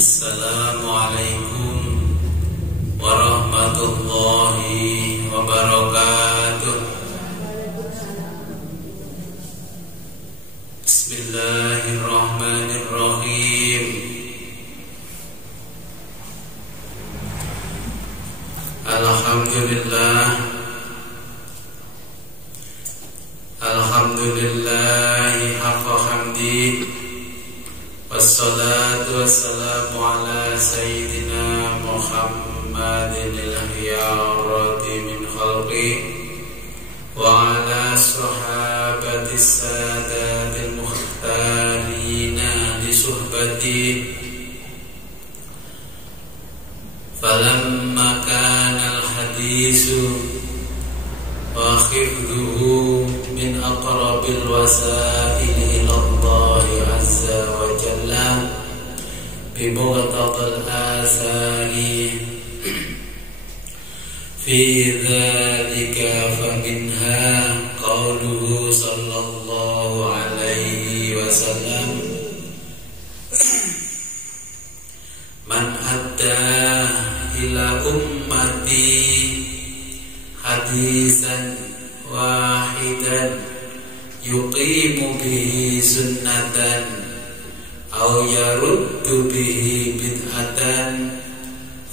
Assalamualaikum warahmatullahi wabarakatuh. Bismillahirrahmanirrahim. Alhamdulillahi haqqa hamdi. Wassalatu wassalamu ala sayyidina Muhammadin al-khiyarati min khalqi wa ala sahabati sadatil mukhtarina li suhbati. Falamma kana al-hadisu wa khifduhu min aqrabil wasaili ila Allah azza wa jalla bi muqtadal asali fi dhalika faminha qawluhu sallallahu alaihi wasallam man adda ila ummati hadisan wahidan yuqimu bihi sunnatan aw yaruddu bihi bid'atan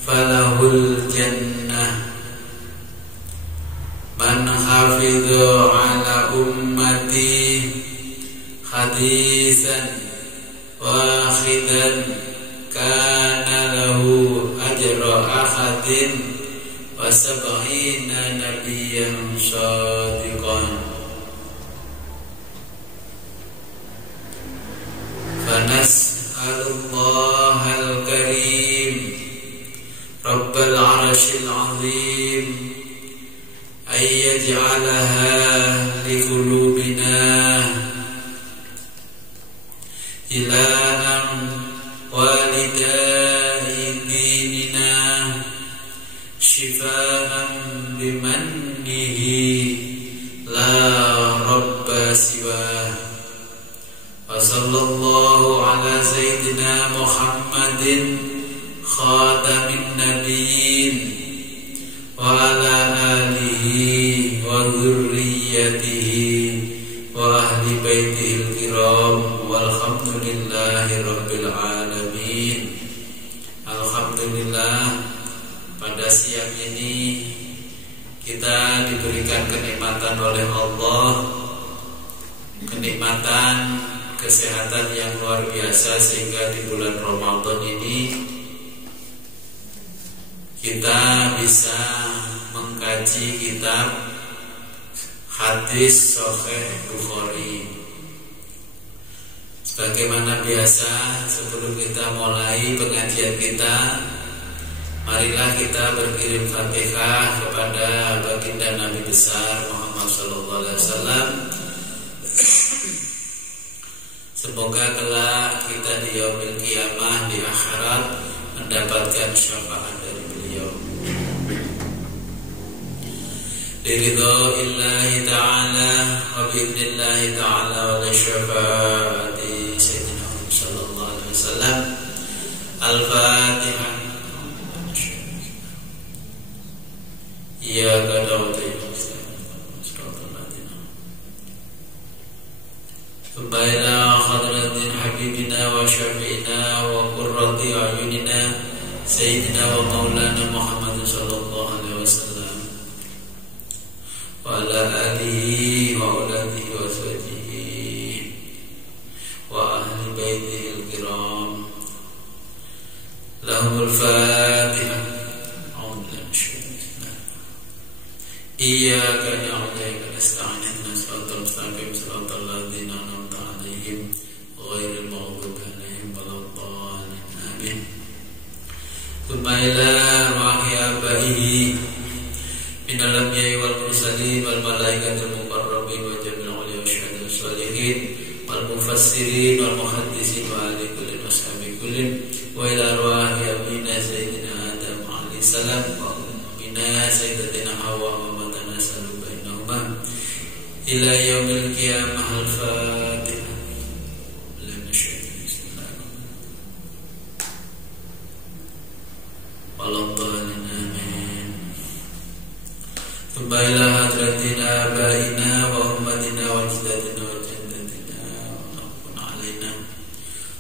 falahul jannah. Man hafidha ala ummati hadisan wahidan kana lahu ajra ahadin wa sab'ina nabiyyan shadiqan. Fanas'alullahal karim Rabbal arshil azim ay yaj'alaha li qulubina ilahan walidai dinina shifaan bimannihi la rabba siwah. Wa sallallahu ala sayyidina Muhammadin khatamin nabiyyin wa ala alihi wa dhurriyyatihi wa ahli baitihil kiram walhamdulillahi rabbil alamin. Alhamdulillah, pada siang ini kita diberikan kenikmatan oleh Allah, kenikmatan kesehatan yang luar biasa, sehingga di bulan Ramadan ini kita bisa mengkaji kitab hadis Sahih Bukhari. Sebagaimana biasa, sebelum kita mulai pengajian kita, marilah kita berkirim Fatihah kepada baginda Nabi besar Muhammad sallallahu alaihi wasallam. Semoga kelak kita di yaumil qiyamah, di akhirat, mendapatkan syafaat dari beliau. Biridha'illahi ta'ala wa bi'idnillahi ta'ala wa li syafaati sayyidina Muhammad sallallahu alaihi wasallam. Al-Fatihah. Ya qadawti Baila khadratin habibina wa syafi'ina wa qurrati a'yunina sayyidina wa maulana Muhammad sallallahu alaihi wasallam wa ala alihi wa auladihi wa sahbihi wa ahli baitihil kiram. Lahumul Fatihah. Iyyaka na'budu wa iyyaka nasta'in ihdinas siratal mustaqim siratal ladzina an'amta 'alaihim ghairil maghdubi 'alaihim waladdallin. Amin. Tsumma ila ruhi abaihi minal anbiya'i wal mursalin wal malaikatil muqarrabin wa jami'il awliya'i wasyuhada'i sholihin wal mufassirin wal muhaddisin wa ali kulli washabi kulli wa ila ruhi abina sayyidina Adam alaihi salam wa ummina sayyidatina Hawa ila yaumil qiyamah. Al-Fatihah. thumma ila hadratina abaina wa ummatina wa jaddatina wa jaddatina wa nafun alaina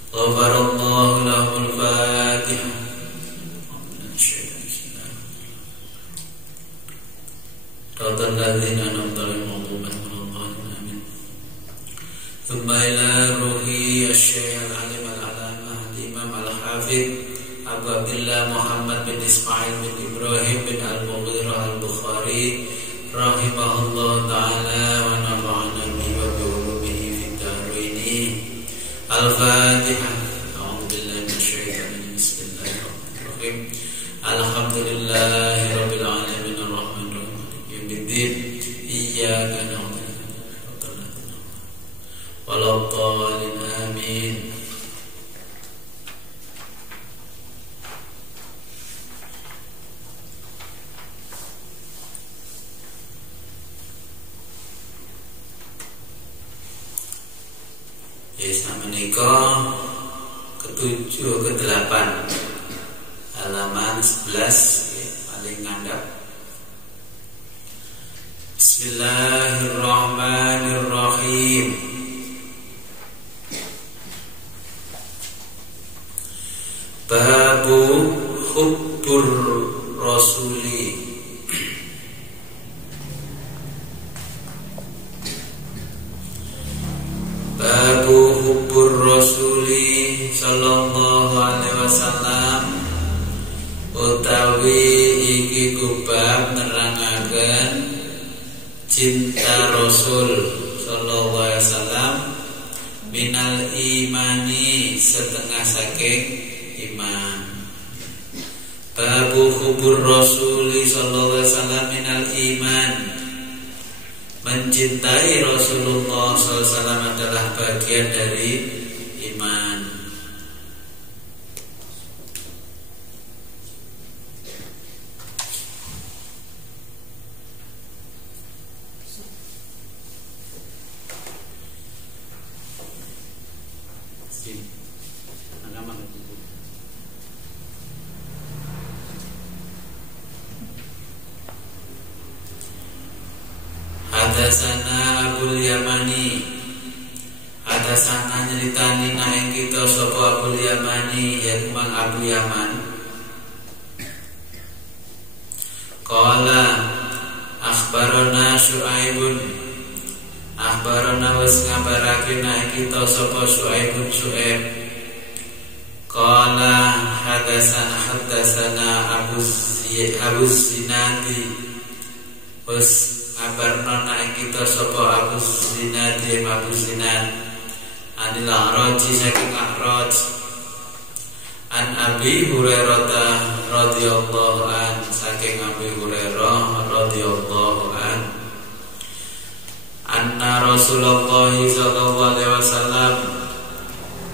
ghafarallahu lahumul Fatiha. Rabbal ladzina an'amta alaihim ghairil maghdubi alaihim. Thumma ila ruhi asy-syaikh al-alim al-alamah al-imam al-hafidh Abu Abdillah Muhammad bin Ismail bin Ibrahim bin Al-Mughirah Al-Bukhari rahimahullah ta'ala wa nafa'ana bihi wa bi ulumihi fid dharaini. Al-Fatihah. A'udzu billahi minasy syaithanir rajim. Bismillahirrahmanirrahim. Alhamdulillahi rabbil alamin arrahmanir rahim maliki yaumiddin. Iyyaka na'budu wa la amin. Menikah ke-8 halaman 11 paling ngandap. Bismillahirrahmanirrahim. Babu hubbur rasuli. Babu hubbur rasuli sallallahu alaihi wasallam utawi iki kubab nerangaken cinta Rasul sallallahu alaihi wasallam minal imani setengah saking iman. Babu hubbur rasuli sallallahu alaihi wasallam minal iman. Mencintai Rasulullah SAW adalah bagian dari iman. Hadasana Abul Yamani. Hadasana nyeritani naing kita sapa Abul Yamani yaitu Mang Abu Yaman. Qala akhbarana Syu'aibun. Akhbarana wis ngabarake naing kita sapa Syu'aibun Syu'aib. Qala hadasana Abu Zinadi. Wis kabarna naik kita sapa Abu Zinad anil A'raji saking A'raj an Abi Hurairah radhiyallahu an saking Abi Hurairah radhiyallahu an anna Rasulullah sallallahu alaihi wasallam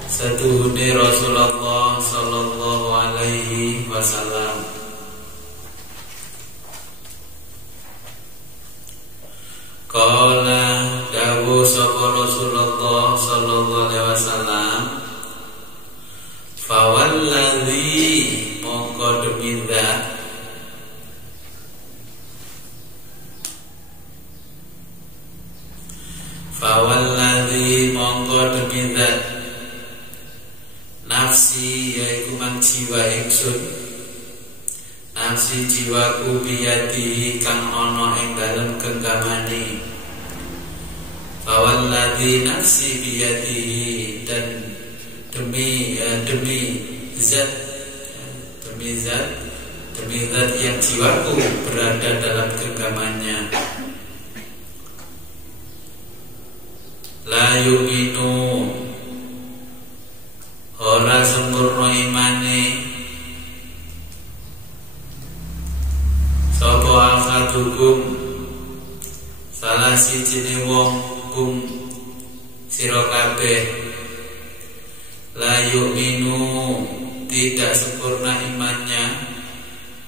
satuhune Rasulullah sallallahu alaihi wasallam Qala dawu sapa Rasulullah sallallahu alaihi wasallam fawalladzi mongko demi zat nafsi yaiku mang jiwa ingsun nafsi jiwaku biyadi kang ana ing dalem genggamane fawalladzi nafsi biyadi dan demi zat yang jiwaku berada dalam genggamannya la yu'minu ora sempurna imane sapa akadukum salah sijine wong sira kabeh la yu'minu tidak sempurna imannya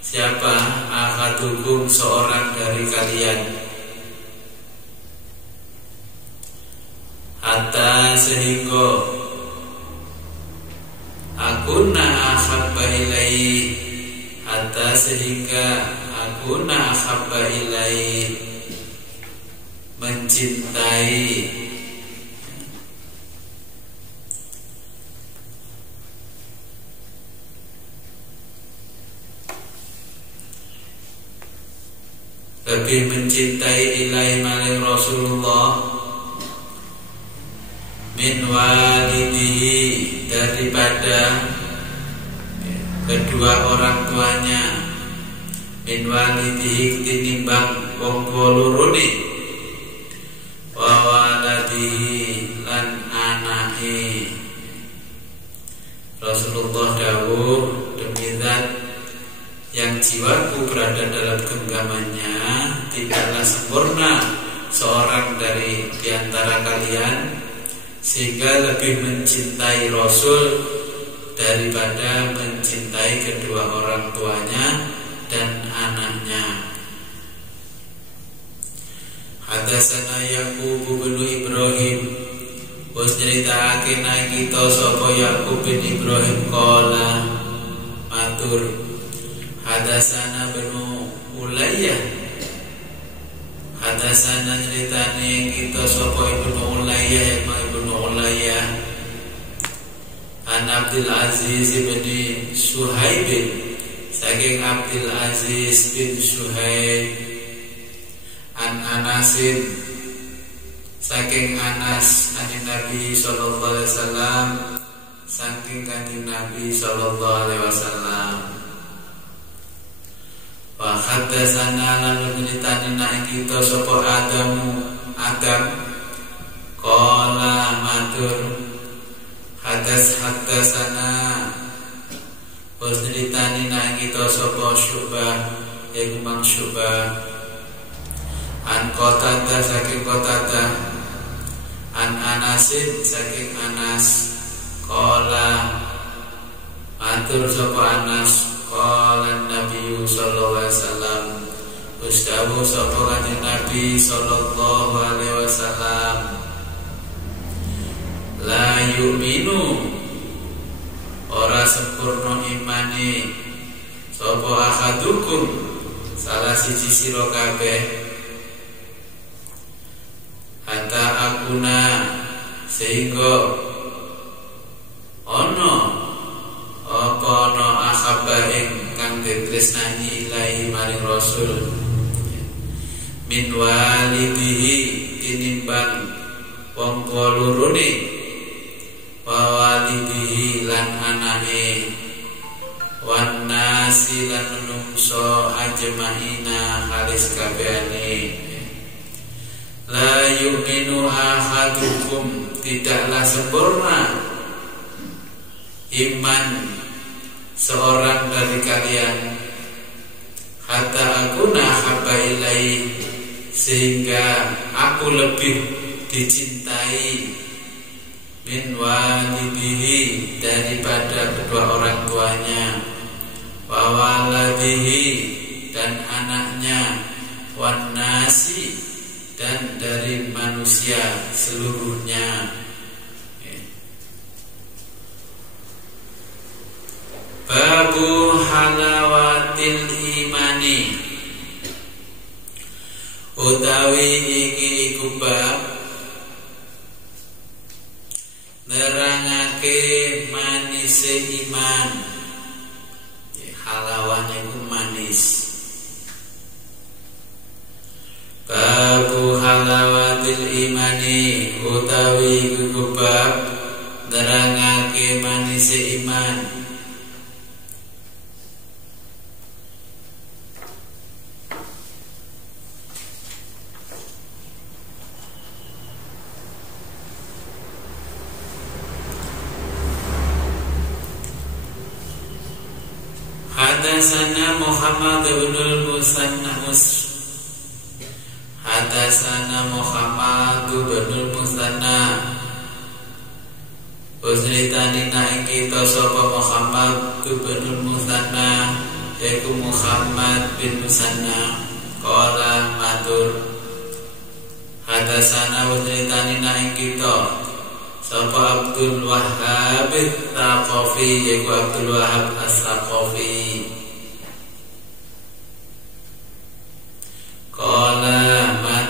siapa akadukum seorang dari kalian hatta sehingga akuna ahabba ilaihi hatta sehingga aku ahabba ilai mencintai lebih mencintai ilai maring Rasulullah min walidihi daripada kedua orang tuanya, min walidihi tinimbang wong tuwa lorone, wa waladihi lan anake. Rasulullah dawuh, demi zat yang jiwaku berada dalam genggamannya, tidaklah sempurna seorang dari diantara kalian sehingga lebih mencintai Rasul daripada mencintai kedua orang tuanya dan anaknya. Hadatsana Yaqub bin Ibrahim, wis nyritakake nang kita sapa Yaqub bin Ibrahim qala matur, hadatsana Banu Ulayyah, hadatsana nyritane kita sapa Ibnu Ulayyah, Ibnu Ulayyah an Abdul Aziz bin Suhaib, saking Abdul Aziz bin Suhaib, an Anasin, saking Anas an Nabi sallallahu alaihi wasallam, saking kanjeng Nabi sallallahu alaihi wasallam. Wa hadatsana lan nyritani nek kita sapa Adam qala matur, hadatsana wis nyritani nek kita sapa Syu'bah, yaiku Mang Syu'bah, an Qatadah saking Qatadah, an Anasin saking Anas, qala matur sapa Anas, qala Nabi sallallahu alaihi wasallam, ustawu sapa kanjeng Nabi sallallahu alaihi wasallam, la yu'minu ora sempurna imane sapa ahadukum salah siji sira kabeh, hatta akuna sehingga ana ahabba ingkang ditresnani ilahi maring Rasul, min walidihi tinimbang wong tuwa lorone, wa walidihi lan anake, wan nasi lan menungso ajmaina halis kabehane. La yu'minu ahadukum tidaklah sempurna iman seorang dari kalian, hatta akuna habba ilai sehingga aku lebih dicintai, min walidihi daripada kedua orang tuanya, wa waladihi dan anaknya, wan nasi dan dari manusia seluruhnya. Babu halawatil imani, utawi iki iku bab nerangake manise iman. Halawane ku manis. Babu halawatil imani, utawi iku bab nerangake manise iman. Hadatsana Muhammad bin al-Musanna, hadatsana Muhammad bin al-Musanna, usritani nek kita sapa Muhammad bin al-Musanna, yaiku Muhammad bin Musanna, qala matur, hadatsana usritani nek kita sapa Abdul Wahhab As-Saqafi, yaiku Abdul Wahhab As-Saqafi,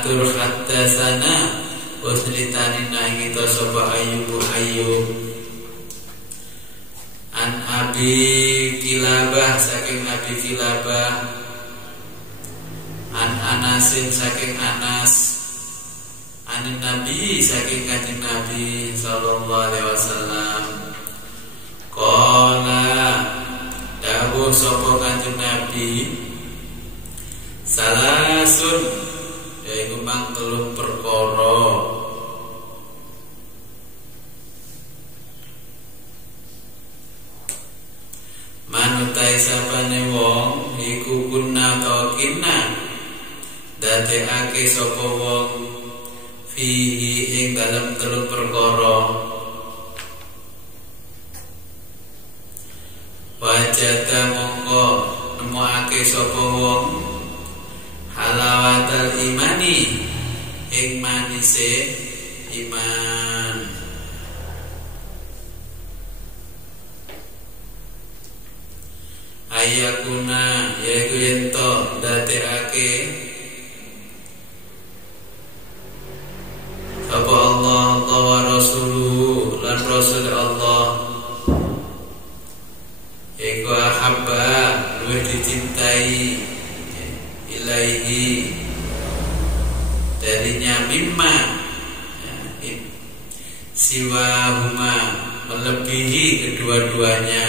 matur haddatsana wasnitani nang kita sapa Ayyub an Abi Kilabah saking Abi Kilabah an Anasin saking Anas an Nabi saking kanjeng Nabi sallallahu alaihi wasallam qala dawuh sapa kanjeng Nabi salasun yaiku mang telung perkara manutai sapane wong iku kunna tokina dadekake sapa wong fihi ing dalem telung perkara wajada mongko nemokake sapa wong halawatal imani ing manise iman ayakuna yaiku ento dadekake apa Allah wa rasuluhu lan rasul Allah yaiku ahabba luwih dicintai ilaihi darinya mimma siwahuma melebihi kedua-duanya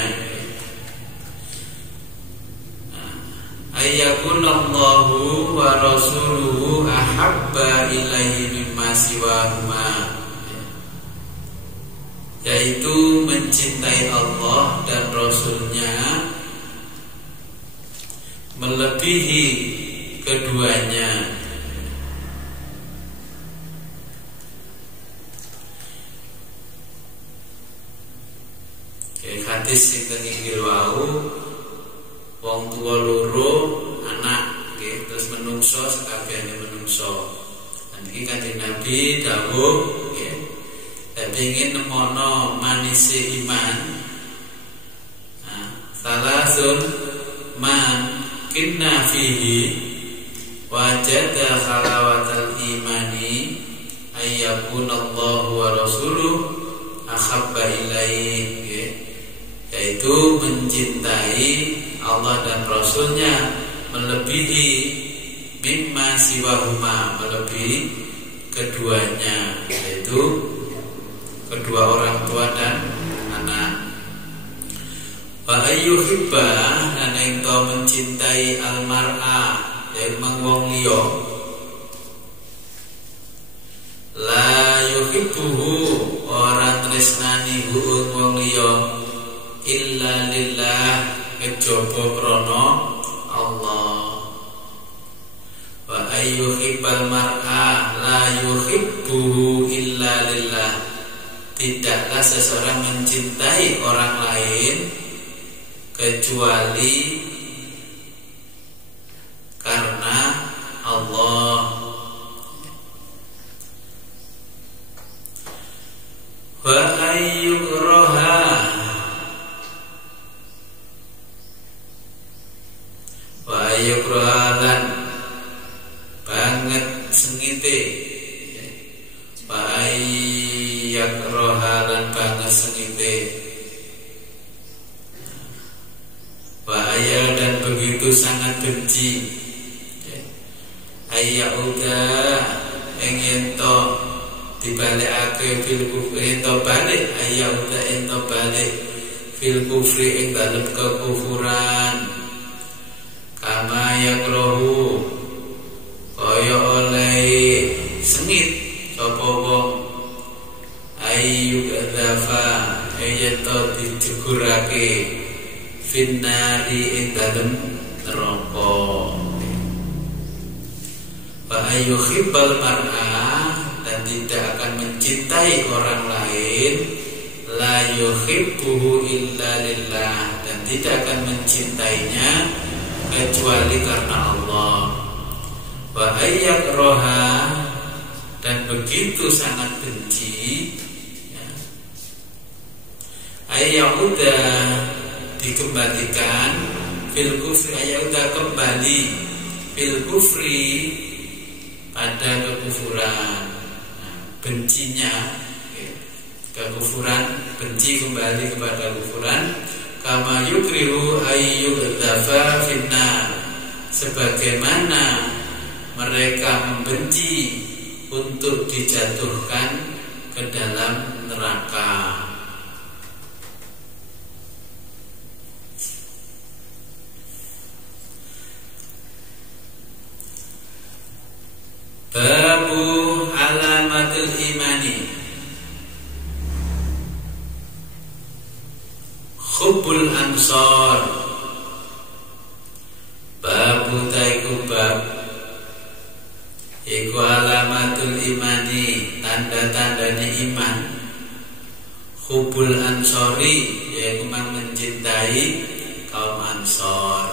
ayyakunallahu wa rasuluhu ahabba ilaihi mimma siwahuma yaitu mencintai Allah dan Rasulnya melebihi keduanya. Hadis sing teng inggil wau wong tua loro anak nggih terus menungso sakabehane menungso. Lan iki kanjeng Nabi dawuh nggih pengin nemono manise iman. Salasun man kinna fihi wajada halawatal imani ayyakunallahu wa rasuluhu ahabba ilaihi yaitu mencintai Allah dan Rasulnya melebihi mimma siwahuma melebihi keduanya yaitu kedua orang tua dan anak. Wa ayyuhibba lan ento mencintai almar'a yaitu wong liya la yuhibbuhu ora tresnani wong liya illa lillah kejaba krana Allah. Wa ayyuhibbal mar'a la yuhibbuhu illa lillah tidaklah seseorang mencintai orang lain kecuali karena Allah. Wa ayyukraha wa ayyukrahalan banget sengite wa ayyukrahalan banget sengite wa ayya dan begitu sangat benci ayyauda ing ento dibalekake fil kufri ento balik ayyauda ento balik fil kufri ing dalem kekufuran kama yakrohu kaya oleh sengit sapa wong ayu kadzafa ayyato dijegurake finnari ing dalem neraka. Wa ayyuhibbal mar'a dan tidak akan mencintai orang lain la yuhibbuhu illa lillah dan tidak akan mencintainya kecuali karena Allah. Wa ayyakraha dan begitu sangat benci ayyauda pada kekufuran. Nah, bencinya kekufuran, benci kembali kepada kekufuran. Kama yukrihu ayyughdafa finnar, sebagaimana mereka membenci untuk dijatuhkan ke dalam neraka. Babu alamatul imani Hubbul ansor. Babu taiku bab iku alamatul imani, tanda-tandanya iman. Hubbul ansori, yaitu mencintai kaum ansor.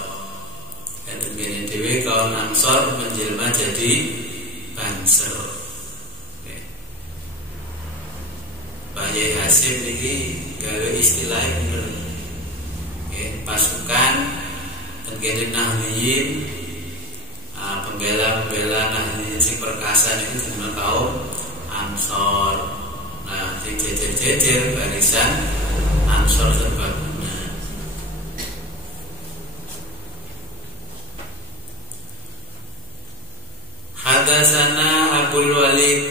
Dan begini dewe kaum ansor menjelma jadi Banser. Pak Yai Hasim ini gawe istilah bener. Pasukan tenggene nahliyin, pembela nahliyin sing perkasa itu guna kaum ansor. Nah, jejer-jejer barisan ansor serbaguna. Hadatsana Abdul Walid,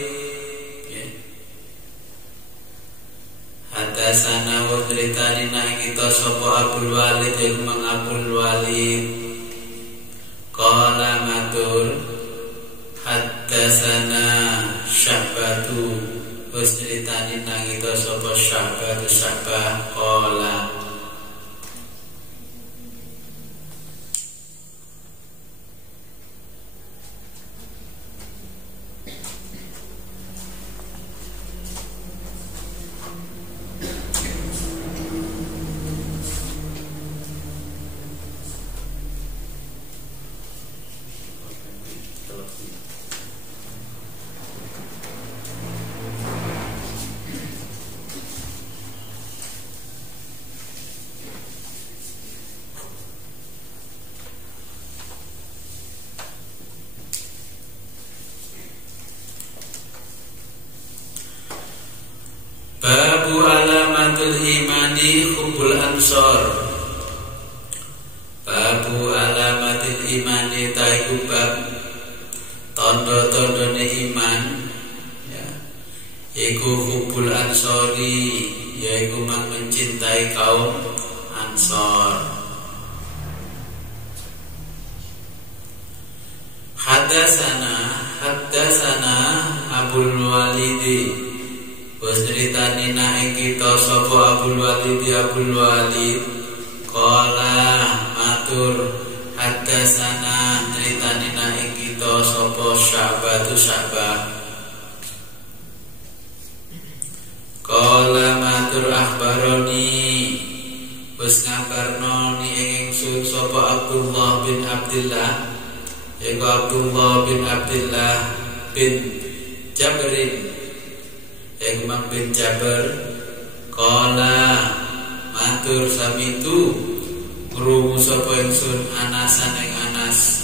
hadatsana wa ceritani nang kita sapa Abdul Walid yang Abdul Walid qala matur hadatsana Syahbatu wa ceritani nang kita sapa Syahbatu Syahbah qala Babu alamatul imani hubbul ansor. Babu alamatul imani taiku bab tondo-tondone iman, ya, iku hubbul ansori, yaiku mencintai kaum ansor. Hadatsana Abdul Walidi Bos ceritani naik kita sapa Abdul Walid qala matur hadatsana ceritani naik kita sapa Sya'batu Sya'bah qala matur akhbaroni bos ngabarno ni ingsun sapa Abdullah bin Abdullah yaiku Abdullah bin Abdullah bin Jabrin Imam bin Jabar qala matur samitu krungu sapa ingsun Anasan ing Anas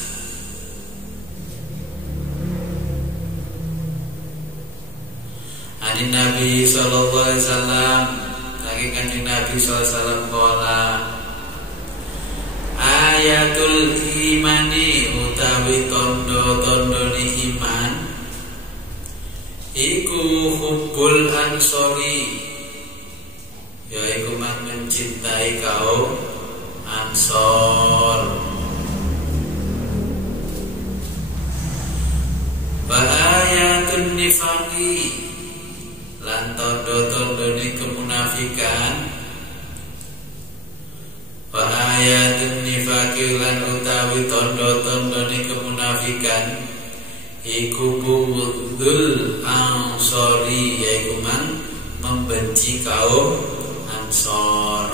ani Nabi sallallahu alaihi wasallam lagi kanjeng Nabi sallallahu alaihi wasallam qala ayatul imani utawi tondo-tondone iman iku hubbul ansori, yaiku mencintai kaum ansor. Wa ayatun nifaqi lan tondo-tondone kemunafikan. Wa ayatun nifaqi lan utawi tondo-tondone kemunafikan iku bughdul ansori, yaiku membenci kaum ansor.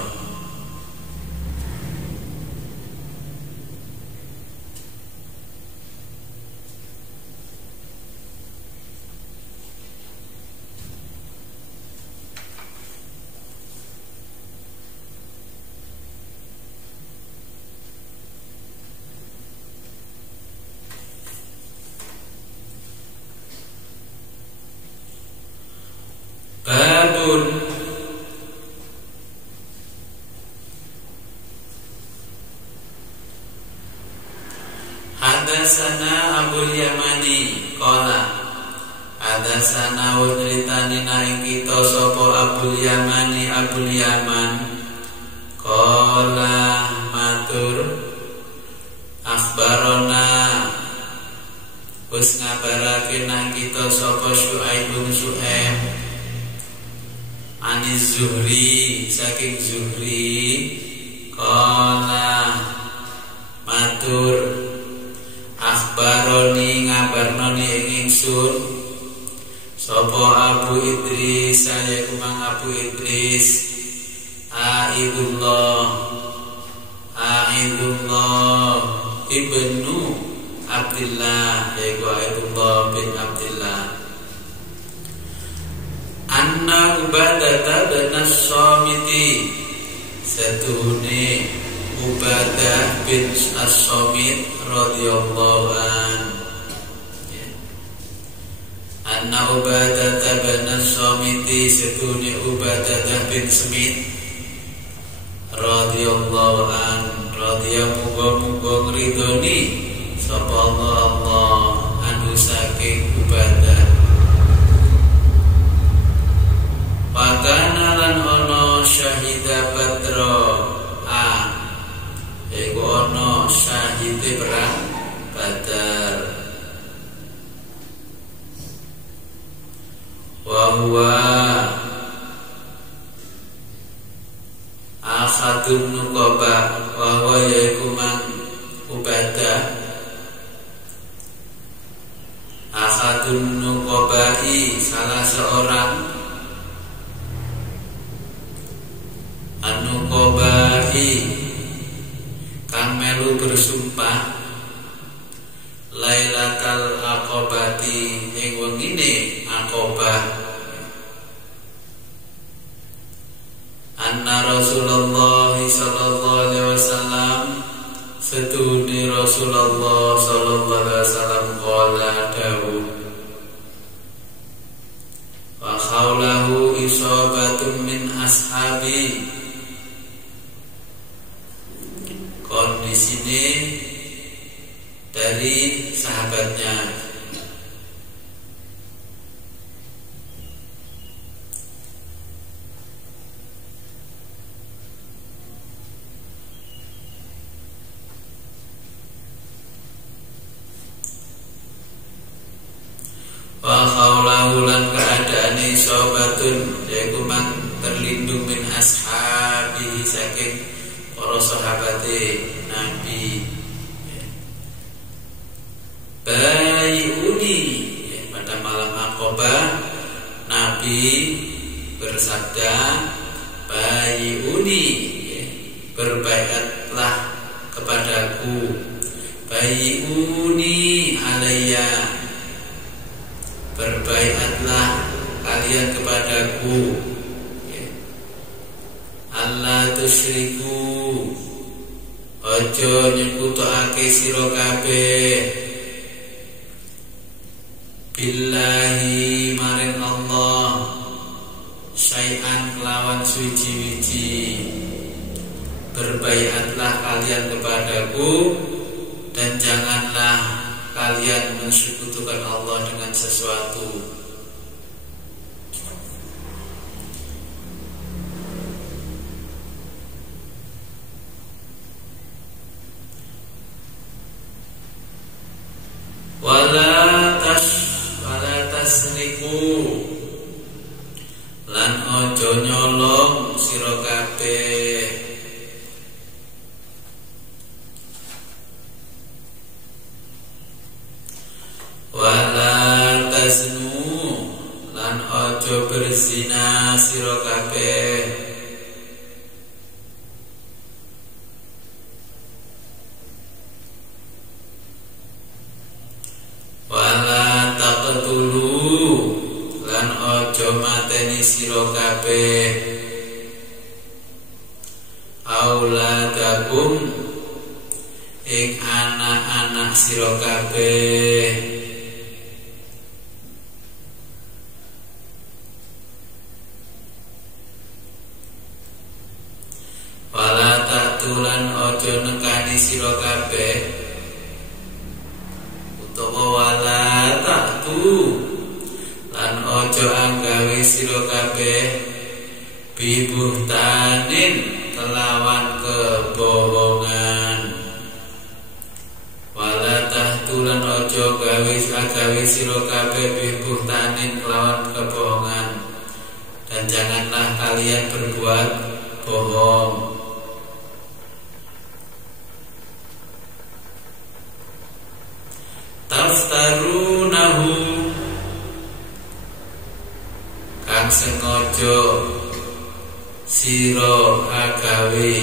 hadasana Abul Yamani qala hadasana wa nyeritani ing kita sapa Abul Yamani Abul Yaman qala matur akhbarona wis ngabarake nang kita sapa Syuaib bin Syuaib ani Zuhri saking Zuhri qala matur akhbaroni ngabarnoni ing ingsun sapa Abu Idris saya kumang Abu Idris Aidullah ibnu Abdullah yaitu Aidullah bin Abdullah anna Ubadah bin As-Samiti satuhune Ubadah bin As-Samit radhiyallahu an anna Ubadah bin As-Samiti satuhune Ubadah bin Samit radhiyallahu an radhiyallahu ridhoni sapa Allah anu saking Ubadah Pakana lan ono syahida Badra yaiku ono syahide perang Badar wa huwa akhadun nuqaba wa huwa yaiku mang Ubadah akhadun nuqabai salah seorang An-Nuqabai kang melu bersumpah Lailatal Aqabati ing wengine Aqabah anna Rasulullah sallallahu alaihi wasallam setune Rasulullah sallallahu alaihi wasallam qala dawuh wa khaulahu isabatun min ashabi kondisine dari sahabatnya wa khaulahu lan keadaane sahabatun yaiku mang terlindung min ashabi saking para sahabate Nabi Bayuni pada malam Aqabah Nabi bersabda Bayuni berbaiatlah kepadaku Bayuni alayya berbaiatlah kalian kepadaku Allah tusyriku ojo nyekutuake sira kabeh billahi maring Allah syai'an kelawan suci-wici berbaiatlah kalian kepadaku dan janganlah kalian mensekutukan Allah dengan sesuatu wala tasriku lan ojo nyolong sira kabeh wala tasnu lan ojo berzina sira kabeh wala taqtulu lan ojo mateni sira kabeh auladakum ing anak-anak sira kabeh wala taqtulan ojo nekani sira kabeh utawa wala ta'tu lan ojo anggawe sira kabeh bibuhtanin kelawan kebohongan. Wala ta'tu lan ojo gawe sira kabeh bibuhtanin kelawan kebohongan, dan janganlah kalian berbuat bohong. Taftarunahu kang sengaja sira agawe.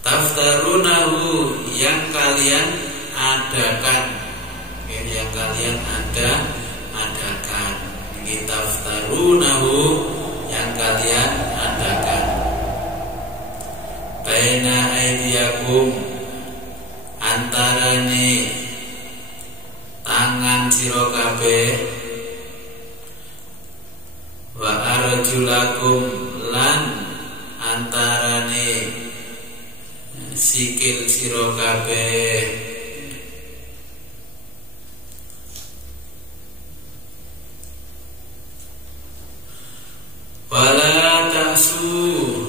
Taftarunahu yang kalian adakan, yang kalian adakan. Ini taftarunahu yang kalian adakan. Baina aidiyakum antarane tangan sira kabeh, wa arjulakum lan antarane sikil sira kabeh. Wala ta'su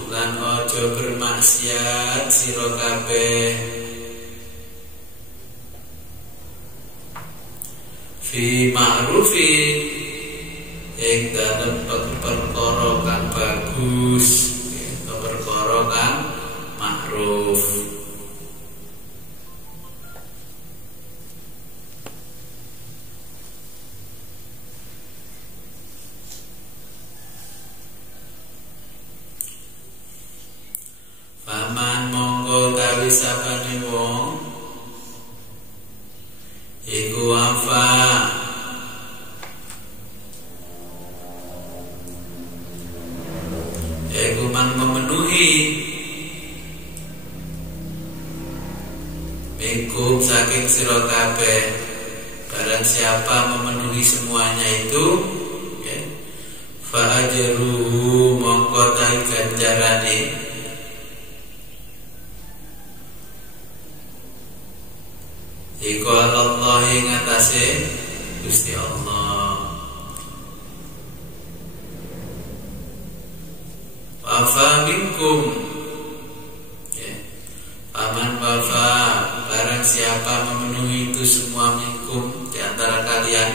lan ojo bermaksiat sira kabeh fi ma'rufin ing dalem perkara kang bagus, perkara kang ma'ruf. Paman monggo tawi sapane wong iku afa iku man memenuhi minkum saking sira kabeh. Barang siapa memenuhi semuanya itu, ya, fa ajruhu mongko tawi ganjarane iku Allah ing atase Gusti Allah. Wafa minkum, ya. Paman wafa barang siapa memenuhi itu semua minkum di antara kalian.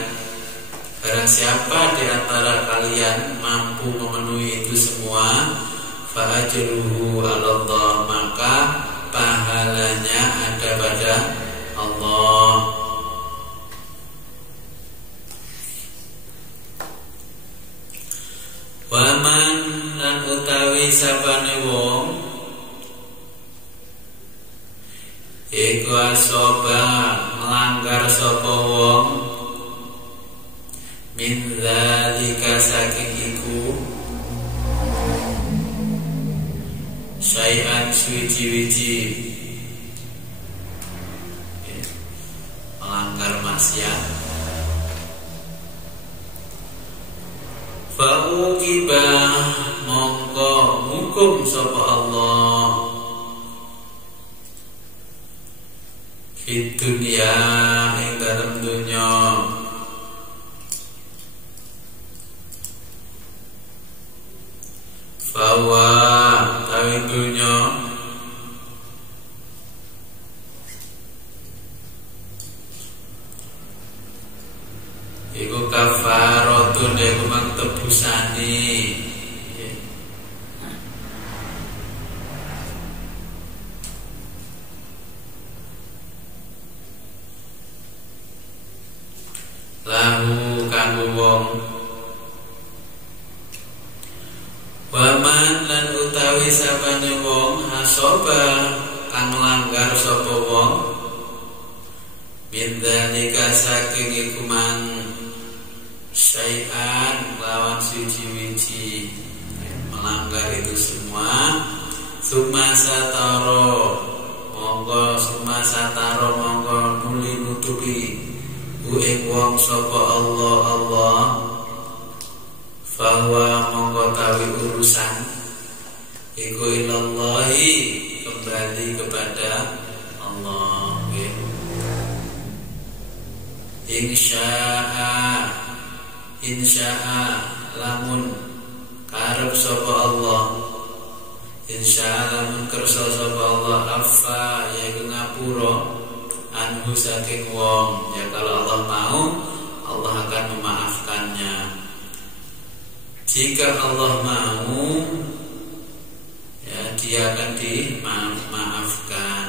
Barang siapa di antara kalian mampu memenuhi itu semua, fa ajruhu 'ala Allah, maka pahalanya ada pada Allah. Waman lan utawi sapane wong iku asoba melanggar sapa wong min dzalika saking iku syai'an suci-wici, melanggar maksiat, fa'uqibah mongko hukum sapa Allah di dunia ing dalam dunya, bahwa tawi dunya iku kafaratun iku mang tebusane, lahu kanggo wong. Waman lan utawi sapane wong hasoba kang langgar sapa wong bindalika saking iku mang syai'an lawan suci-wici, melanggar itu semua. Summa sataro monggo nuli nutupi ing wong sapa Allah bahwa monggo tawi urusan iku ilallahi, kembali kepada Allah. insya'a lamun karep sapa Allah, insya'a lamun kersa sapa Allah afa yaiku ngapura anhu saking wong. Ya kalau Allah mau, Allah akan memaafkannya. Jika Allah mau, ya dia akan dimaafkan.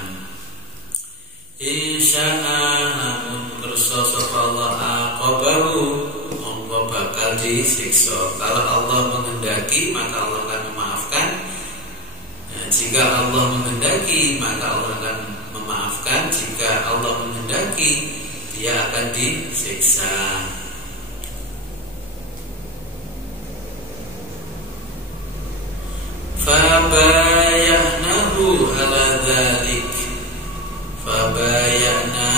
Insya'a lamun kersa sapa Allah aqabahu, mongko bakal disiksa. Kalau Allah menghendaki, maka Allah akan memaafkan. Ya, jika Allah menghendaki, maka Allah akan memaafkan. Jika Allah menghendaki, dia akan disiksa. Fabayahnahu ala dzalik, fabayahna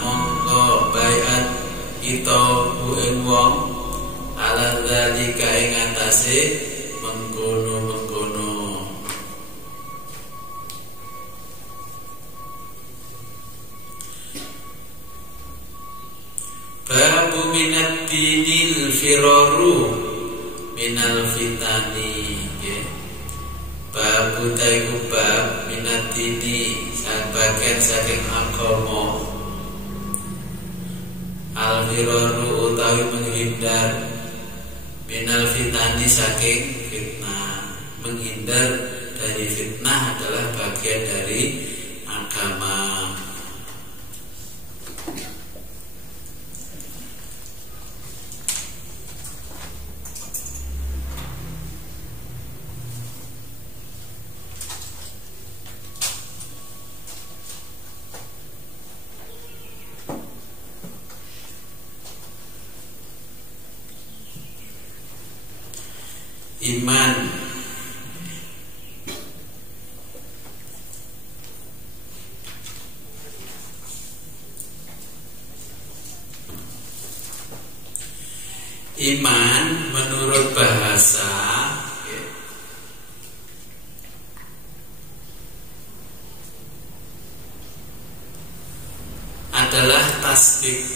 mongko bayat kita ing wong ala dzalika ing atase mengkono-mengkono. Babu minat dinil firaru minal fitani. Babu taiku bab minat dini bagian saking agama. Al firaru utawi menghindar minal fitani saking fitnah. Menghindar dari fitnah adalah bagian dari agama. Iman menurut bahasa adalah tasdik.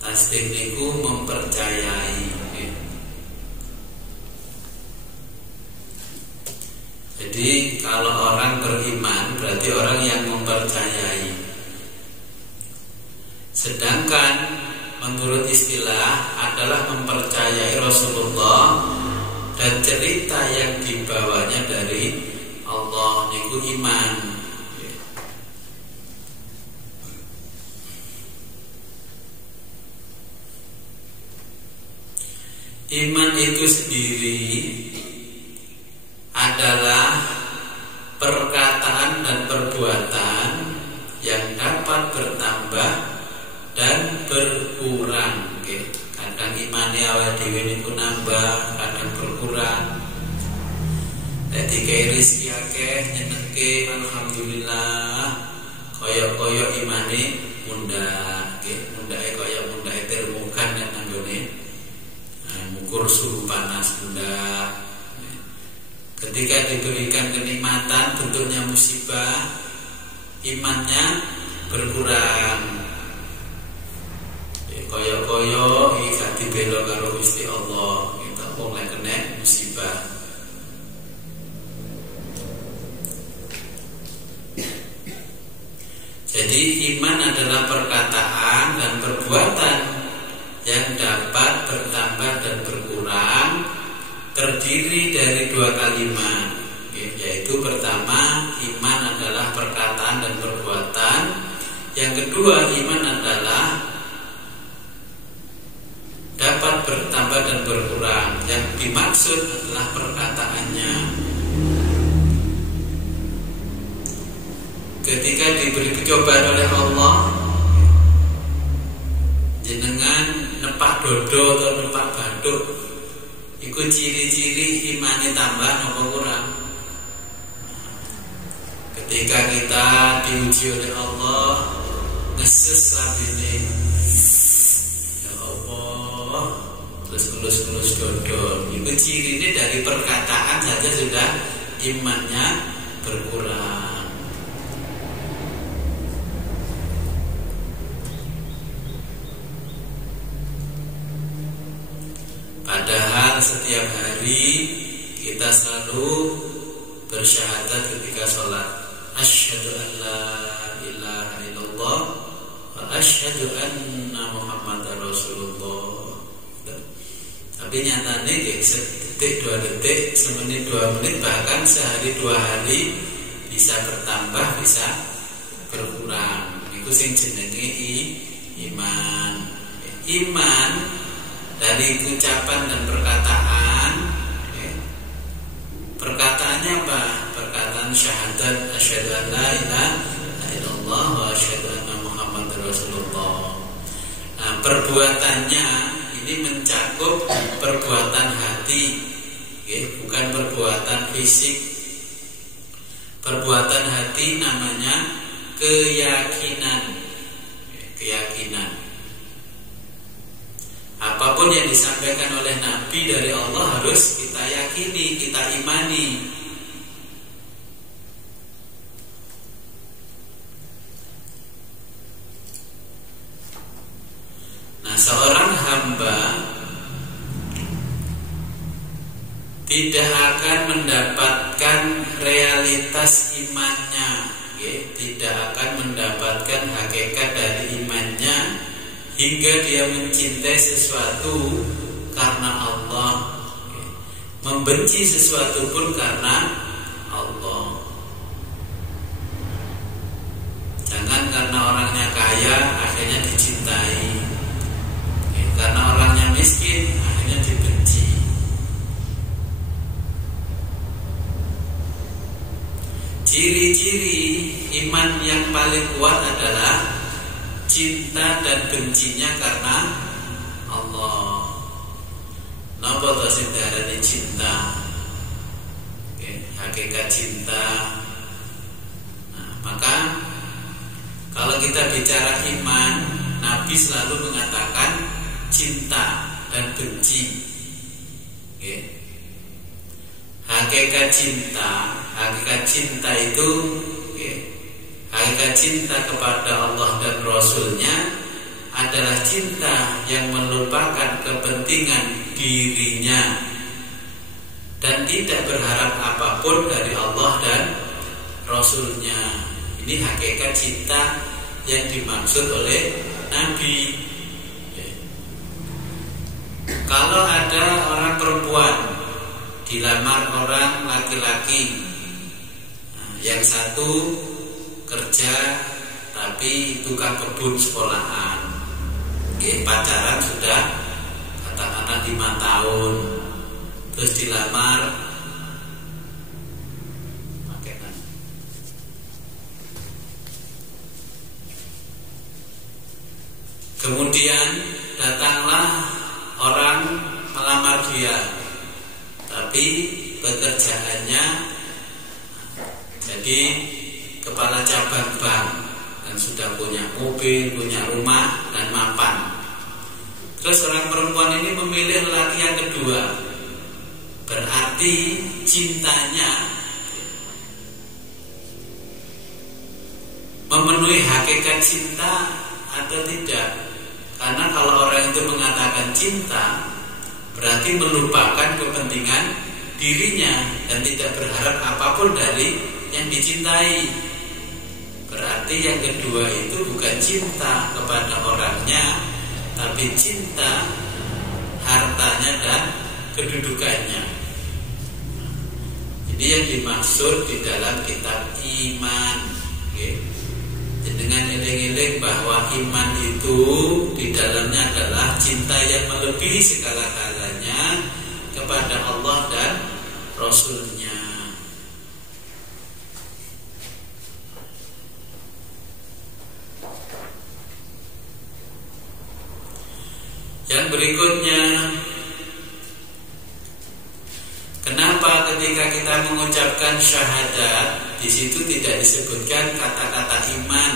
Tasdik itu mempercayai. Jadi kalau orang beriman berarti orang yang mempercayai. Sedangkan menurut istilah adalah mempercayai Rasulullah dan cerita yang dibawanya dari Allah, niku iman. Iman itu sendiri adalah perkataan dan perbuatan yang dapat bertambah dan berkurang. Kadang imane awake dhewe niku nambah, kadang berkurang. Dadi kaya rezeki akeh nyenengke alhamdulillah, kaya imane mundak, mundake kaya mundake termogan nek nanggone ngukur suhu panas mundak. Ketika diberikan kenikmatan bentuknya musibah, imannya berkurang. Koyo-koyo gak dibela karo Gusti Allah, kita wong lek kena musibah. Jadi iman adalah perkataan dan perbuatan yang dapat bertambah dan berkurang, terdiri dari dua kalimat, yaitu pertama iman adalah perkataan dan perbuatan, yang kedua iman adalah dapat bertambah dan berkurang. Yang dimaksud adalah perkataannya. Ketika diberi cobaan oleh Allah, jenengan nepak dodo atau nepak baduk, iku ciri-ciri imane tambah nopo kurang. Ketika kita diuji oleh Allah, ngeses labine, ya Allah, terus ngelus-ngelus dodol, itu cirinya dari perkataan saja sudah imannya berkurang. Nabi, kita selalu bersyahadat ketika sholat. Asyhadu an la ilaha illallah wa asyhadu anna Muhammadar Rasulullah. Tapi nyatanya sedetik, 2 detik, semenit, 2 menit, bahkan sehari 2 hari bisa bertambah, bisa berkurang. Itu sing jenenge iman. Iman dari ucapan dan perkataan. Perkataannya apa? Perkataan syahadat asyhadu an la ilaha illallah wa asyhadu anna Muhammadar Rasulullah. Nah, perbuatannya ini mencakup perbuatan hati, bukan perbuatan fisik. Perbuatan hati namanya keyakinan. Keyakinan. Apapun yang disampaikan oleh Nabi dari Allah harus kita yakini, kita imani. Nah, seorang hamba tidak akan mendapatkan realitas imannya, tidak akan mendapatkan hakikat dari imannya hingga dia mencintai sesuatu karena Allah, membenci sesuatu pun karena Allah. Jangan karena orangnya kaya akhirnya dicintai, karena orangnya miskin akhirnya dibenci. Ciri-ciri iman yang paling kuat adalah cinta dan bencinya karena Allah. Napa to sing diarani cinta? Hakikat cinta. Nah, maka kalau kita bicara iman, Nabi selalu mengatakan cinta dan benci. Hakikat cinta itu hakikat cinta kepada Allah dan Rasulnya adalah cinta yang melupakan kepentingan dirinya dan tidak berharap apapun dari Allah dan Rasulnya. Ini hakikat cinta yang dimaksud oleh Nabi. Kalau ada orang perempuan dilamar orang laki-laki, yang satu kerja tapi tukang kebun sekolahan, pacaran sudah katakanlah 5 tahun, terus dilamar. Kemudian datanglah orang melamar dia, tapi pekerjaannya jadi kepala cabang bank dan sudah punya mobil, punya rumah dan mapan. Terus orang perempuan ini memilih laki yang kedua. Berarti cintanya memenuhi hakikat cinta atau tidak? Karena kalau orang itu mengatakan cinta, berarti melupakan kepentingan dirinya dan tidak berharap apapun dari yang dicintai. Berarti yang kedua itu bukan cinta kepada orangnya, tapi cinta hartanya dan kedudukannya. Ini yang dimaksud di dalam kitab iman. Dengan eling-eling bahwa iman itu di dalamnya adalah cinta yang melebihi segala-galanya kepada Allah dan Rasulnya. Yang berikutnya, kenapa ketika kita mengucapkan syahadat di situ tidak disebutkan kata-kata iman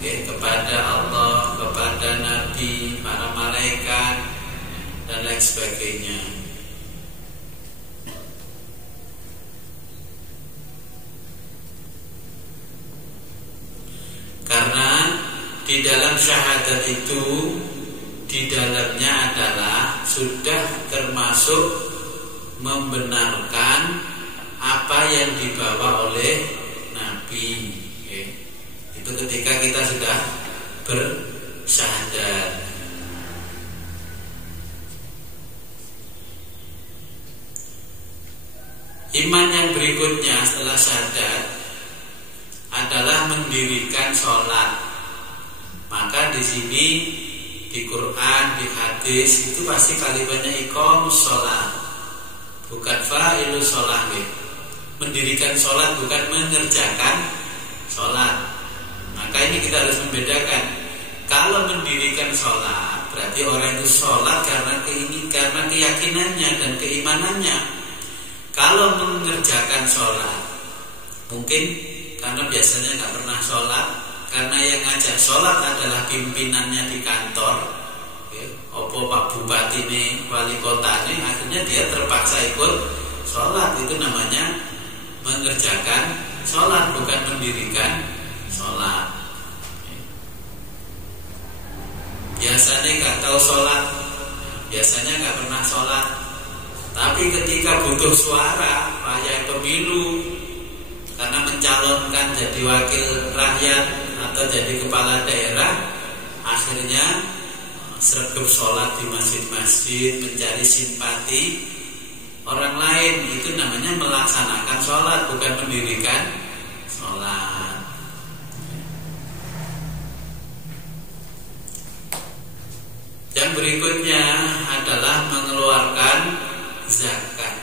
kepada Allah, kepada Nabi, para malaikat dan lain sebagainya? Karena di dalam syahadat itu di dalamnya adalah sudah termasuk membenarkan apa yang dibawa oleh Nabi. Itu ketika kita sudah bersyahadat. Iman yang berikutnya setelah syahadat adalah mendirikan sholat. Maka di sini di Quran, di hadis itu pasti kalimatnya iqamus sholat, bukan fa'ilus sholat. Mendirikan sholat bukan mengerjakan sholat. Maka ini kita harus membedakan. Kalau mendirikan sholat berarti orang itu sholat karena keyakinannya dan keimanannya. Kalau mengerjakan sholat, mungkin karena biasanya nggak pernah sholat, karena yang ngajak sholat adalah pimpinannya di kantor, opo Pak Bupati ini, wali kota ini, akhirnya dia terpaksa ikut sholat. Itu namanya mengerjakan sholat, bukan mendirikan sholat. Biasanya nggak tahu sholat, biasanya nggak pernah sholat. Tapi ketika butuh suara, kayak pemilu, karena mencalonkan jadi wakil rakyat atau jadi kepala daerah, akhirnya sregep sholat di masjid-masjid, mencari simpati orang lain. Itu namanya melaksanakan sholat, bukan mendirikan sholat. Yang berikutnya adalah mengeluarkan zakat.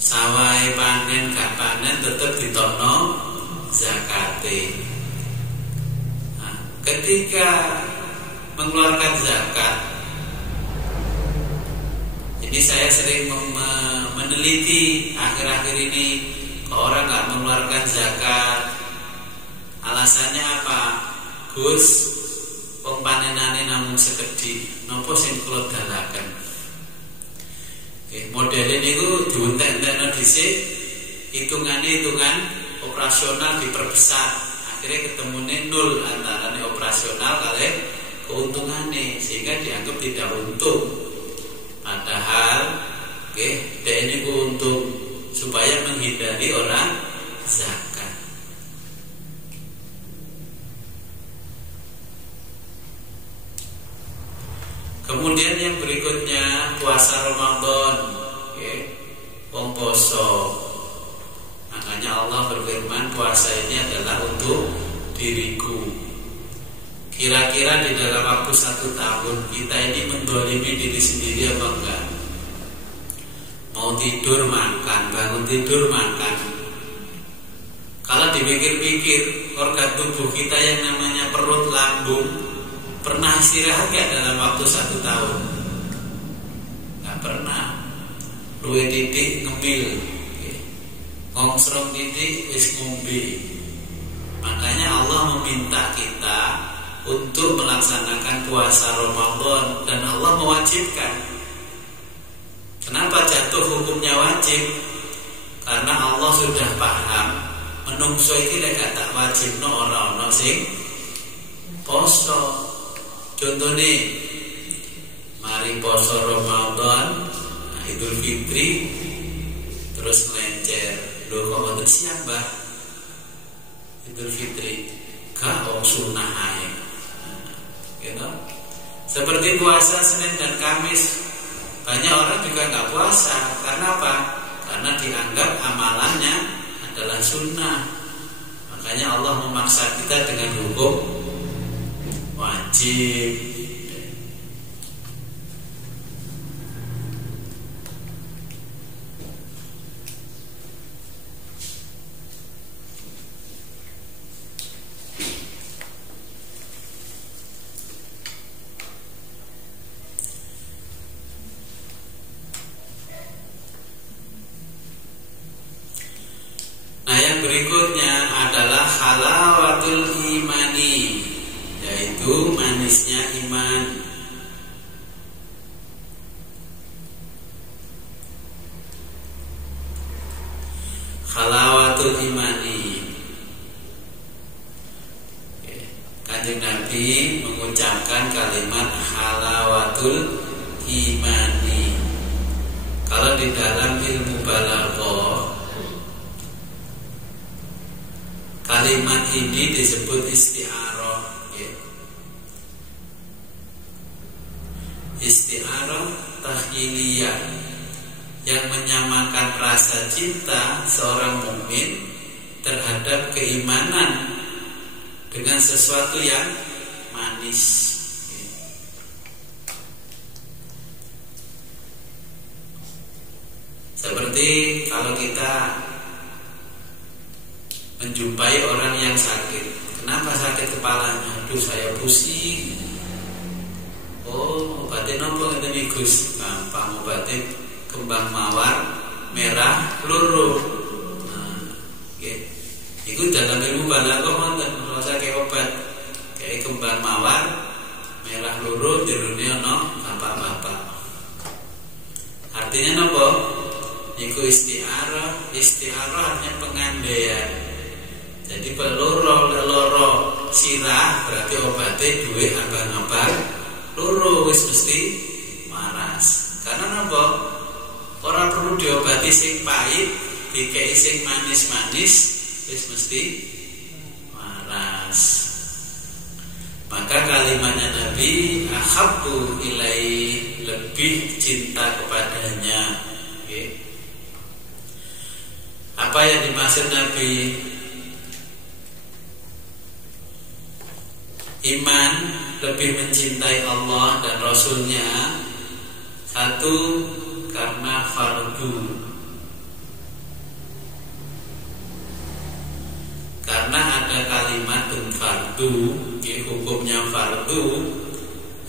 Sawai panen gak panen tetap ditokno zakate. Nah, ketika mengeluarkan zakat, ini saya sering meneliti akhir-akhir ini, kalau orang gak mengeluarkan zakat, alasannya apa? Gus, pempanenane namung sekedhik, napa sing kula dalaken? Modelnya niku diuntek-untekno dhisik, hitungan operasional diperbesar, akhirnya ketemune nol antara operasional kali keuntungannya, sehingga dianggap tidak untung. Padahal dia ini untung supaya menghindari orang zakat. Kemudian yang berikutnya puasa Ramadan, wong poso. Makanya Allah berfirman, puasa ini adalah untuk diriku. Kira-kira di dalam waktu 1 tahun kita ini mendolimi diri sendiri apa enggak? Mau tidur makan, bangun tidur makan. Kalau dipikir-pikir, organ tubuh kita yang namanya perut, lambung, pernah istirahat gak dalam waktu 1 tahun? Gak pernah. Luwe titik ngemil, ngongsrong titik wis ngombe. Makanya Allah meminta kita untuk melaksanakan puasa Ramadan, dan Allah mewajibkan. Kenapa jatuh hukumnya wajib? Karena Allah sudah paham menungso iki lek gak tak wajibno ora ana sing poso. Contohnya, mari poso Ramadan, Idul Fitri, terus melencer. Loh, kok mboten siang, Mbah? Idul Fitri, gak sunnah ae. Gitu. Seperti puasa Senin dan Kamis, banyak orang juga gak puasa. Karena apa? Karena dianggap amalannya adalah sunnah. Makanya Allah memaksa kita dengan hukum wajib. Berikutnya adalah halawatul imani, yaitu manisnya iman. Halawatul imani, Kanjeng Nabi mengucapkan kalimat halawatul imani. kalimat ini disebut isti'arah. Isti'arah tahyiliyah yang menyamakan rasa cinta seorang mukmin terhadap keimanan dengan sesuatu yang manis. Seperti kalau kita menjumpai orang yang sakit. Kenapa sakit kepalanya? Aduh, saya pusing. Oh, obatin nopo ngeten Gus? Gampang, obatin kembang mawar merah luruh. Nah, nggih. Iku dalam ilmu balaghah wonten rasa kayak obat. Kayak kembang mawar merah luruh jerone ana bapak-bapak. Artinya nopo? Iku isti'arah. Isti'arah artinya pengandaian. Jadi loro sirah berarti obatnya duwe abang-abang loro wis mesti waras. Karena napa? Ora perlu diobati sing pahit, dikei sing manis-manis wis mesti waras. Maka kalimatnya Nabi ahabbu ilai, lebih cinta kepadanya. Okay. Apa yang dimaksud Nabi? Iman lebih mencintai Allah dan Rasulnya. Satu, karena fardu. Karena ada kalimat fardu, hukumnya fardu.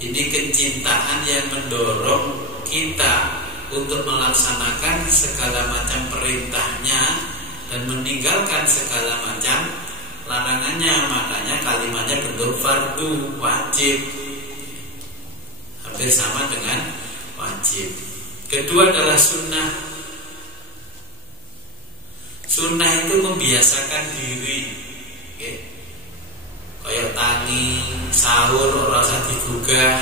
Ini kecintaan yang mendorong kita untuk melaksanakan segala macam perintahnya dan meninggalkan segala macam larangannya. Makanya kalimatnya bentuk fardu, wajib. Hampir sama dengan wajib. Kedua adalah sunnah. Sunnah itu membiasakan diri. Kayak tangi, sahur ora usah digugah,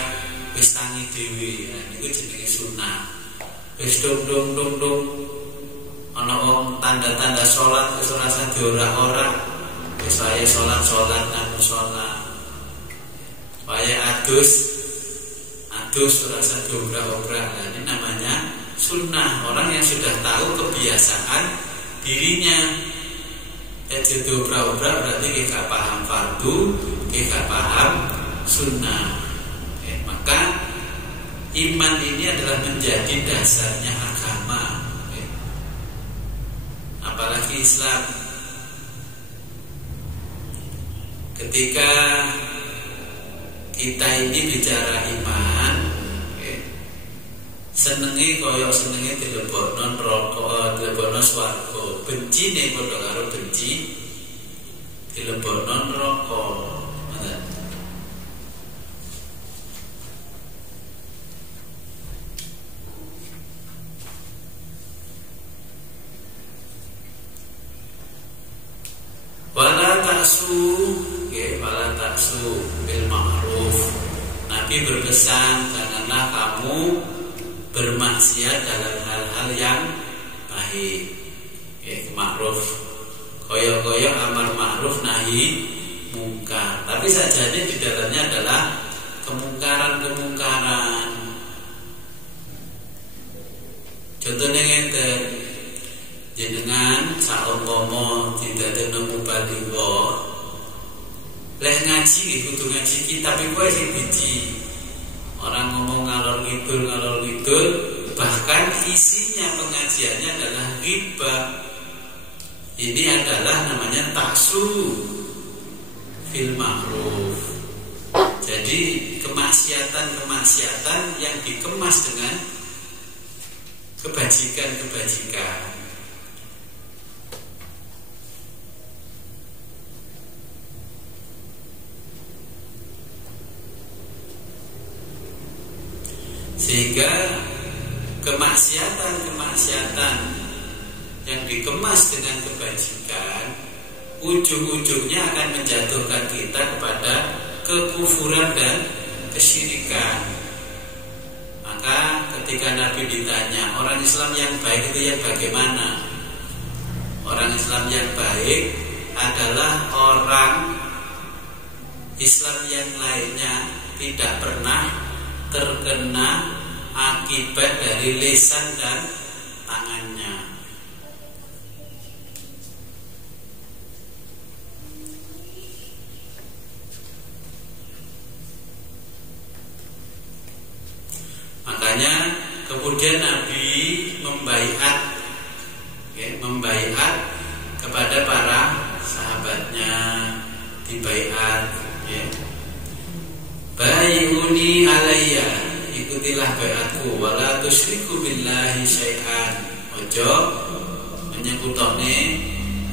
wis tangi dhewe. Nah, niku jenenge sunnah. Wis dong ana wong tanda-tanda salat wis ora usah diora-ora. Saya sholat namun sholat. Saya adus rasa dobrak-dobrak. Nah, ini namanya sunnah. Orang yang sudah tahu kebiasaan dirinya. Jadi dobrak-dobrak berarti kita paham fardu, kita paham sunnah. Maka iman ini adalah menjadi dasarnya agama. Apalagi Islam. Ketika kita ini bicara iman, senenge koyo senenge dilebokno neraka, dilebokno swarga. Bencine padha karo benci dilebokno neraka. Ngoten. Wala taksu bil ma'ruf. Nabi berpesan, janganlah kamu bermaksiat dalam hal-hal yang baik. Ma'ruf. Koyo-koyo amar ma'ruf nahi mungkar. Tapi sajane di dalamnya adalah kemungkaran-kemungkaran. Contohnya ngeten, jenengan saumpama didadekno mubaligha, lek ngaji kudu ngaji kitab iku sing biji. Orang ngomong ngalor ngidul, bahkan isinya pengajiannya adalah ghibah. Ini adalah namanya taksu fil ma'ruf. Jadi kemaksiatan yang dikemas dengan kebajikan. Sehingga kemaksiatan yang dikemas dengan kebajikan ujung-ujungnya akan menjatuhkan kita kepada kekufuran dan kesyirikan. Maka ketika Nabi ditanya, orang Islam yang baik itu yang bagaimana? Orang Islam yang baik adalah orang Islam yang lainnya tidak pernah terkena akibat dari lisan dan tangannya. Makanya kemudian Nabi membaiat kepada para sahabatnya, dibaiat, bai'uni alayya, ikutilah baiatku, wala tusyriku billahi syai'an, ojo menyekutone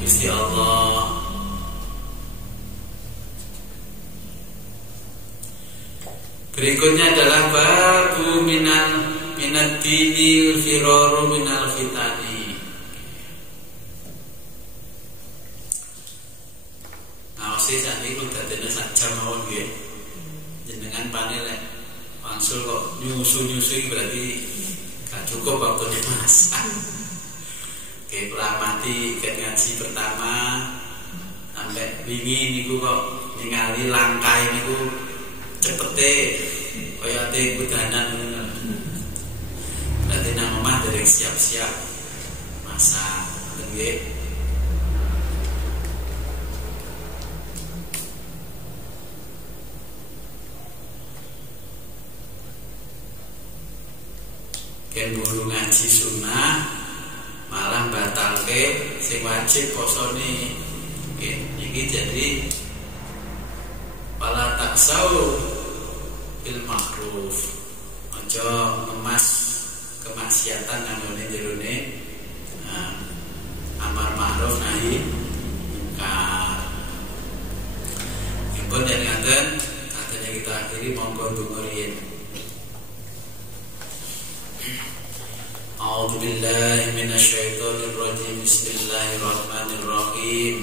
Gusti Allah. Berikutnya adalah babu minad dinil firaru minal fitani. Ngawasi saat ini udah ada sak jam mawon nggih. Jenengan panel langsung kok nyusu berarti gak cukup waktunya masak. Oke, pelamati ngaji pertama sampai wingi niku kok ningali langkah niku cepete kaya ate kudanan ngono. Berarti nang omah dereng siap-siap masak, nggih. Ken buru ngaji sunah malah batalke sing wajib posone. Nggih, iki jadi wala taksau bil ma'ruf. Aja ngemas kemaksiatan nang ngene jerone amar ma'ruf nahi munkar. Impun dan ngaten katanya kita akhiri monggo ndonga riyin. A'udzu billahi minasyaitonir rajim. Bismillahirrahmanirrahim.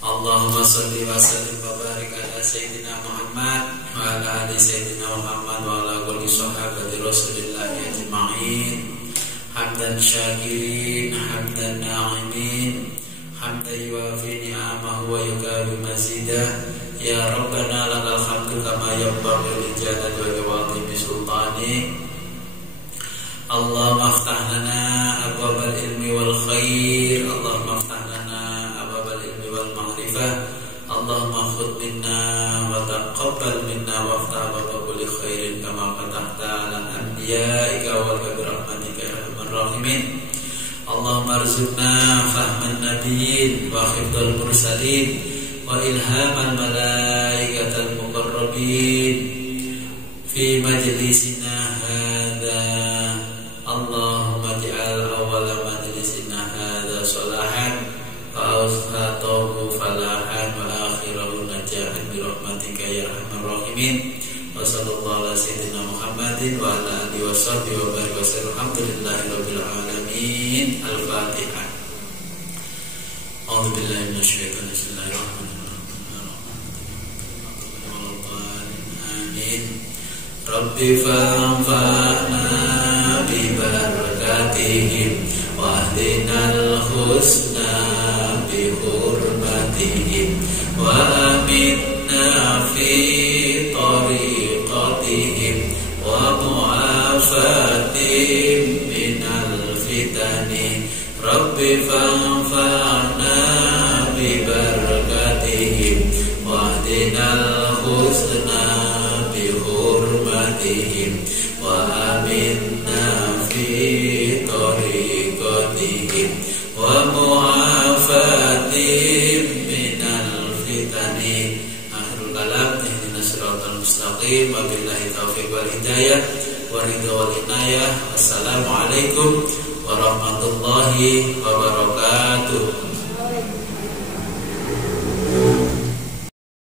Allahumma shalli wa sallim wa barik ala sayyidina Muhammad wa ala ali sayyidina Muhammad wa ala kulli sahabati Rasulillah ajma'in. Hamdan syakirin, hamdan na'imin, hamdan yuwafi ni'amahu wa yukawi mazidah. Ya Rabbana lakal hamdu kama yanbaghi li jalali wa li'azimi sultani. Allahumma aftah lana abwabal ilmi wal khair. Allahumma aftah lana abwabal ilmi wal ma'rifah. Allahumma khudh minna wa taqabbal minna wa aftah abwaba kulli khairin kama fatahta ala anbiya'ika wa bi rahmatika ya arhamar rahimin. Allahumma arzuqna fahman nabiyyin wa hifdzal mursalin wa ilhamal malaikatal muqarrabin fi majlisina hadza. Allahumma ja'al awwala majlisina hadza salahan wa awsatahu falahan wa akhirahu najahan bi rahmatika ya arhamar rahimin. Wa sallallahu ala sayyidina Muhammadin wa ala alihi wa sahbihi wa barik wa sallam. Alhamdulillahirabbil alamin. Al-Fatihah. A'udzu billahi minasyaitonir rajim. Rabbi fa'anfa'na bi barakatihim wa ahdinal husna bi hurmatihim wa amitna fi tariqatihim wa mu'afatim minal fitani. Rabbi fa'anfa'na bi barakatihim wa ahdinal husna wa aminna fi tariqatihim wa mu'afatim minal fitani. Akhirul kalam, ihdinas siratal mustaqim, wa billahi taufiq wal hidayah wa ridha wal inayah. Wassalamualaikum warahmatullahi wabarakatuh.